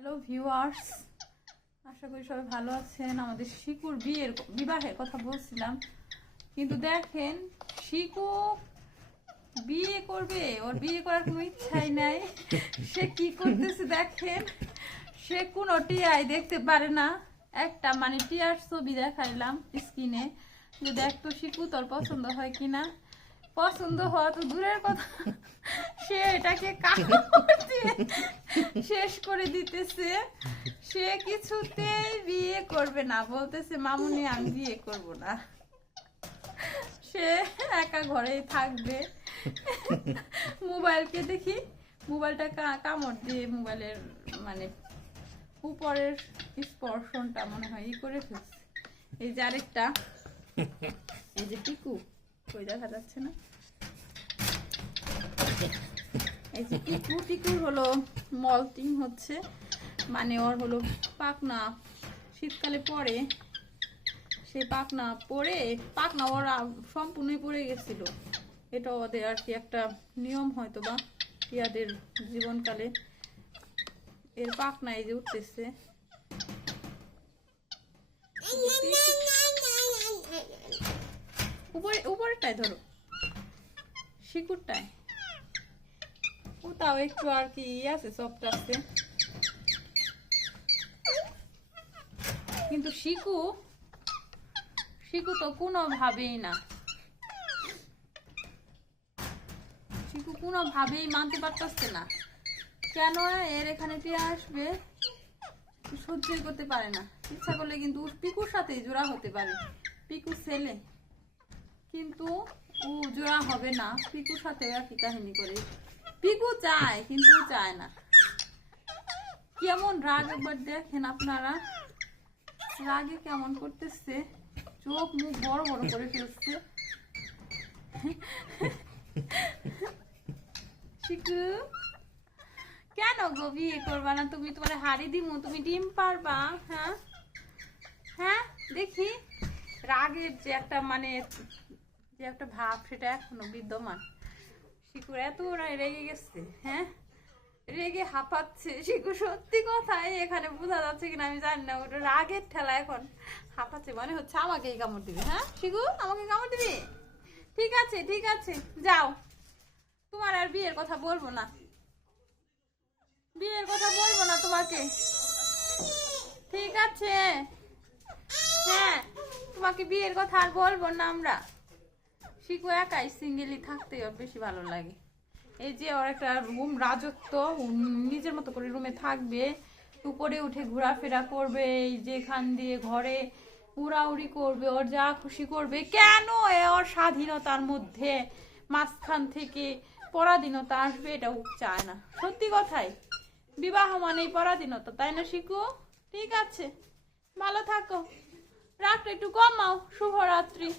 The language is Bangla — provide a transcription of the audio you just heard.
হ্যালো ভিউয়ার্স আশা করি সবাই ভালো আছেন। আমাদের শিকুর বিয়ের বিবাহের কথা বলছিলাম। কিন্তু দেখেন, শিকু বিয়ে করবে। ওর বিয়ে করার কোনো ইচ্ছাই নাই। সে কি করতেছে দেখেন? সে কোনো টিআই দেখতে পারে না। একটা মানে টিয়ার ছবি দেখাইলাম স্ক্রিনে। যে দেখ তো শিকু তোর পছন্দ হয় কিনা? পছন্দ হওয়া তো দূরের কথা। সে এটাকে শেষ করে দিতেছে। সে কিছুতেই বিয়ে করবে না, বলতেছে, মামুনি, আমি বিয়ে করব না। সে একা ঘরেই থাকবে। মোবাইলকে দেখি, মোবাইলটা কামড় দিয়ে মোবাইলের মানে উপরের স্পর্শনটা মনে হয় ই করে ফেলছে। এই যে আরেকটা। এই যে টিকু কই দেখা যাচ্ছে না? এই যে টিকু, টিকুর হলো মলটিং হচ্ছে মানে ওর হলো পাকনা শীতকালে পরে সেই পাকনা পরে পাকনা ওরা সম্পূর্ণই পড়ে গেছিল। এটা ওদের আর কি একটা নিয়ম হয়তো বা টিয়াদের জীবনকালে। এর পাকনা এই যে উঠতেছে। উপরে, উপরেরটায় ধরো। শিকুরটায় ওটাও একটু আর কি আছে সফট আছে কিন্তু শিকু শিকু তো কোনোভাবেই না। শিকু কোনোভাবেই মানতে পারতেছে না। কেন এর এখানে টিয়া আসবে? সহ্যই করতে পারে না। ইচ্ছা করলে কিন্তু পিকুর সাথেই জোড়া হতে পারে। পিকু ছেলে। কিন্তু ও জোড়া হবে না। পিকুর সাথে একই কাহিনী করে। পিকু চায়, কিন্তু চায় না। কেমন রাগ একবার দেখেন আপনারা? রাগে কেমন করতেছে? চোখ মুখ বড় বড় করে ফেলছে। শিকু, কেন গো বিয়ে করবা না? তুমি তোমার হাড়ি দিমু, তুমি ডিম পারবা হ্যাঁ? হ্যাঁ দেখি। রাগের যে একটা মানে যে একটা ভাব, সেটা এখনও বিদ্যমান। শিকুর এত ওরাই রেগে গেছে হ্যাঁ? রেগে হাঁপাচ্ছে শিকু সত্যি কথাই এখানে বোঝা যাচ্ছে কিনা আমি জানি না, ওটা রাগের ঠেলা এখন। হাঁপাচ্ছে মনে হচ্ছে আমাকেই কামড় দিবে হ্যাঁ? শিকু আমাকে কামড় দিবে? ঠিক আছে ঠিক আছে, যাও। তোমার আর বিয়ের কথা বলব না। বিয়ের কথা বলব না তোমাকে। ঠিক আছে। হ্যাঁ তোমাকে বিয়ের কথা আর বলব না আমরা। শিকু একাই সিঙ্গেলি থাকতে বেশি ভালো লাগে। এই যে ওর একটা রুম রাজত্ব নিজের মতো করে রুমে থাকবে, উপরে উঠে ঘোরাফেরা করবে, এই যেখান দিয়ে ঘরে উড়াউড়ি করবে, ওর যা খুশি করবে। কেন এ ওর স্বাধীনতার মধ্যে মাঝখান থেকে পরাধীনতা আসবে এটা চায় না। সত্যি কথাই, বিবাহ মানেই পরাধীনতা, তাই না শিখু ঠিক আছে, ভালো থাকো। রাতটা একটু কমাও। শুভরাত্রি।